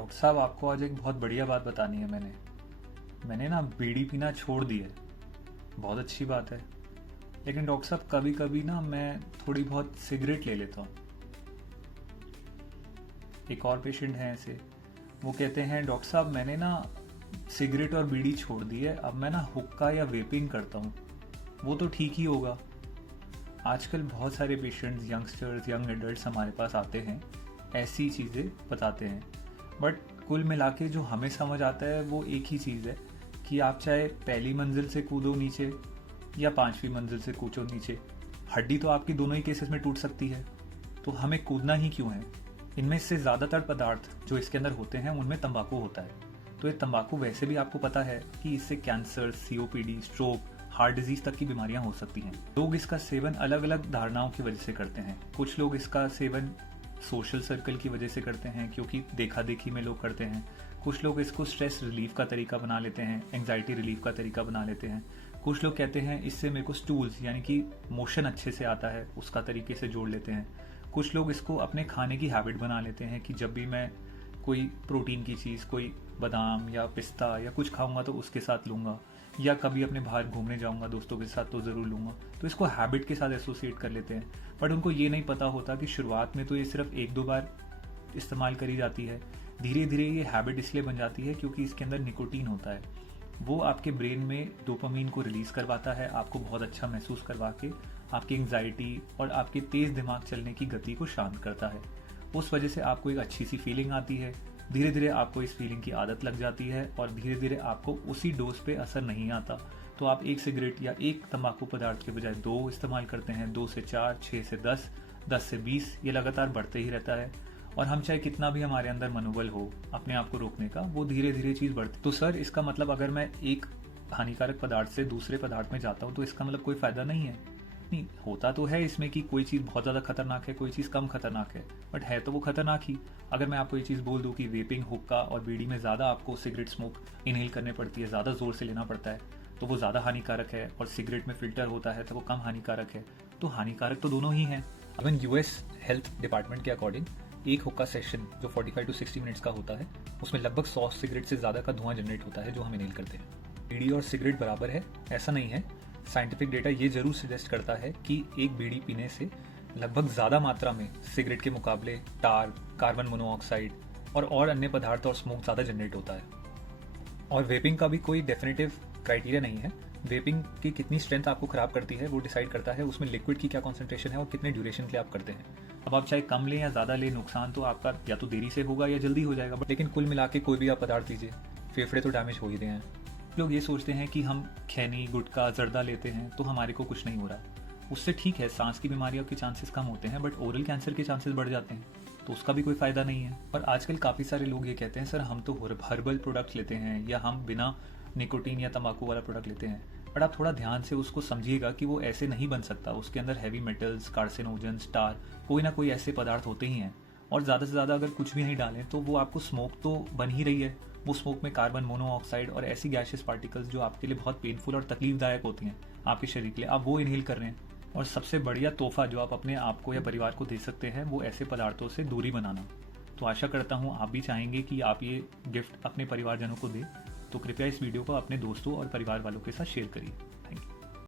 Doctor साहब, आपको आज एक बहुत बढ़िया बात बतानी है। मैंने ना बीड़ी पीना छोड़ दी है। बहुत अच्छी बात है। लेकिन डॉक्टर साहब, कभी कभी ना मैं थोड़ी बहुत सिगरेट ले लेता हूँ। एक और पेशेंट हैं ऐसे, वो कहते हैं डॉक्टर साहब मैंने ना सिगरेट और बीड़ी छोड़ दी है, अब मैं ना हुक्का या वेपिंग करता हूँ, वो तो ठीक ही होगा। आजकल बहुत सारे पेशेंट्स, यंगस्टर्स, यंग एडल्ट्स हमारे पास आते हैं, ऐसी चीज़ें बताते हैं। बट कुल मिला के जो हमें समझ आता है वो एक ही चीज़ है कि आप चाहे पहली मंजिल से कूदो नीचे या 5वीं मंजिल से कूदो नीचे, हड्डी तो आपकी दोनों ही केसेस में टूट सकती है। तो हमें कूदना ही क्यों है? इनमें से ज़्यादातर पदार्थ जो इसके अंदर होते हैं उनमें तंबाकू होता है। तो ये तंबाकू वैसे भी आपको पता है कि इससे cancer, COPD, stroke, heart disease तक की बीमारियां हो सकती हैं। लोग इसका सेवन अलग अलग धारणाओं की वजह से करते हैं। कुछ लोग इसका सेवन सोशल सर्कल की वजह से करते हैं क्योंकि देखा देखी में लोग करते हैं। कुछ लोग इसको स्ट्रेस रिलीफ का तरीका बना लेते हैं, एंग्जाइटी रिलीफ का तरीका बना लेते हैं। कुछ लोग कहते हैं इससे मेरे को स्टूल्स यानी कि मोशन अच्छे से आता है, उसका तरीके से जोड़ लेते हैं। कुछ लोग इसको अपने खाने की हैबिट बना लेते हैं कि जब भी मैं कोई प्रोटीन की चीज़, कोई बादाम या पिस्ता या कुछ खाऊंगा तो उसके साथ लूँगा, या कभी अपने बाहर घूमने जाऊंगा दोस्तों के साथ तो ज़रूर लूँगा। तो इसको हैबिट के साथ एसोसिएट कर लेते हैं। बट उनको ये नहीं पता होता कि शुरुआत में तो ये सिर्फ 1-2 बार इस्तेमाल करी जाती है। धीरे धीरे ये हैबिट इसलिए बन जाती है क्योंकि इसके अंदर निकोटीन होता है। वो आपके ब्रेन में डोपामीन को रिलीज़ करवाता है, आपको बहुत अच्छा महसूस करवा के आपकी एंग्जाइटी और आपके तेज़ दिमाग चलने की गति को शांत करता है। उस वजह से आपको एक अच्छी सी फीलिंग आती है। धीरे धीरे आपको इस फीलिंग की आदत लग जाती है और धीरे धीरे आपको उसी डोज पे असर नहीं आता। तो आप एक सिगरेट या एक तंबाकू पदार्थ के बजाय 2 इस्तेमाल करते हैं, 2 से 4, 6 से 10, 10 से 20, ये लगातार बढ़ते ही रहता है। और हम चाहे कितना भी हमारे अंदर मनोबल हो अपने आप को रोकने का, वो धीरे धीरे चीज़ बढ़ती। तो सर, इसका मतलब अगर मैं एक हानिकारक पदार्थ से दूसरे पदार्थ में जाता हूँ तो इसका मतलब कोई फ़ायदा नहीं है? नहीं, होता तो है इसमें कि कोई चीज़ बहुत ज़्यादा खतरनाक है, कोई चीज़ कम खतरनाक है, बट है तो वो खतरनाक ही। अगर मैं आपको ये चीज़ बोल दूँ कि वेपिंग, हुक्का और बीड़ी में ज़्यादा आपको सिगरेट स्मोक इनहेल करने पड़ती है, ज़्यादा ज़ोर से लेना पड़ता है, तो वो ज़्यादा हानिकारक है, और सिगरेट में फ़िल्टर होता है तो वो कम हानिकारक है, तो हानिकारक तो दोनों ही हैं। इवन US हेल्थ डिपार्टमेंट के अकॉर्डिंग एक हुक्का सेशन जो 45 to 60 मिनट्स का होता है, उसमें लगभग 100 सिगरेट से ज़्यादा का धुआं जनरेट होता है जो हम इनहेल करते हैं। बीड़ी और सिगरेट बराबर है ऐसा नहीं है। साइंटिफिक डेटा ये जरूर सजेस्ट करता है कि एक बीड़ी पीने से लगभग ज़्यादा मात्रा में सिगरेट के मुकाबले टार, कार्बन मोनोऑक्साइड और अन्य पदार्थ और स्मोक ज़्यादा जनरेट होता है। और वेपिंग का भी कोई डेफिनेटिव क्राइटेरिया नहीं है। वेपिंग की कितनी स्ट्रेंथ आपको ख़राब करती है वो डिसाइड करता है उसमें लिक्विड की क्या कॉन्सेंट्रेशन है और कितने ड्यूरेशन के लिए आप करते हैं। अब आप चाहे कम लें या ज़्यादा लें, नुकसान तो आपका या तो देरी से होगा या जल्दी हो जाएगा। लेकिन कुल मिला के कोई भी आप पदार्थ लीजिए, फेफड़े तो डैमेज हो ही रहे हैं। लोग ये सोचते हैं कि हम खैनी, गुटखा, जर्दा लेते हैं तो हमारे को कुछ नहीं हो रहा। उससे ठीक है, सांस की बीमारियों के चांसेस कम होते हैं, बट ओरल कैंसर के चांसेस बढ़ जाते हैं, तो उसका भी कोई फ़ायदा नहीं है। और आजकल काफ़ी सारे लोग ये कहते हैं सर हम तो हर्बल प्रोडक्ट लेते हैं या हम बिना निकोटीन या तंबाकू वाला प्रोडक्ट लेते हैं। बट आप थोड़ा ध्यान से उसको समझिएगा कि वो ऐसे नहीं बन सकता। उसके अंदर हैवी मेटल्स, कार्सिनोजेंस, टार, कोई ना कोई ऐसे पदार्थ होते ही हैं। और ज़्यादा से ज़्यादा अगर कुछ भी नहीं डालें तो वो आपको स्मोक तो बन ही रही है। वो स्मोक में कार्बन मोनोऑक्साइड और ऐसी गैशियस पार्टिकल्स जो आपके लिए बहुत पेनफुल और तकलीफदायक होती हैं आपके शरीर के लिए, आप वो इनहेल कर रहे हैं। और सबसे बढ़िया तोहफा जो आप अपने आप को या परिवार को दे सकते हैं वो ऐसे पदार्थों से दूरी बनाना। तो आशा करता हूँ आप भी चाहेंगे कि आप ये गिफ्ट अपने परिवारजनों को दें। तो कृपया इस वीडियो को अपने दोस्तों और परिवार वालों के साथ शेयर करिए।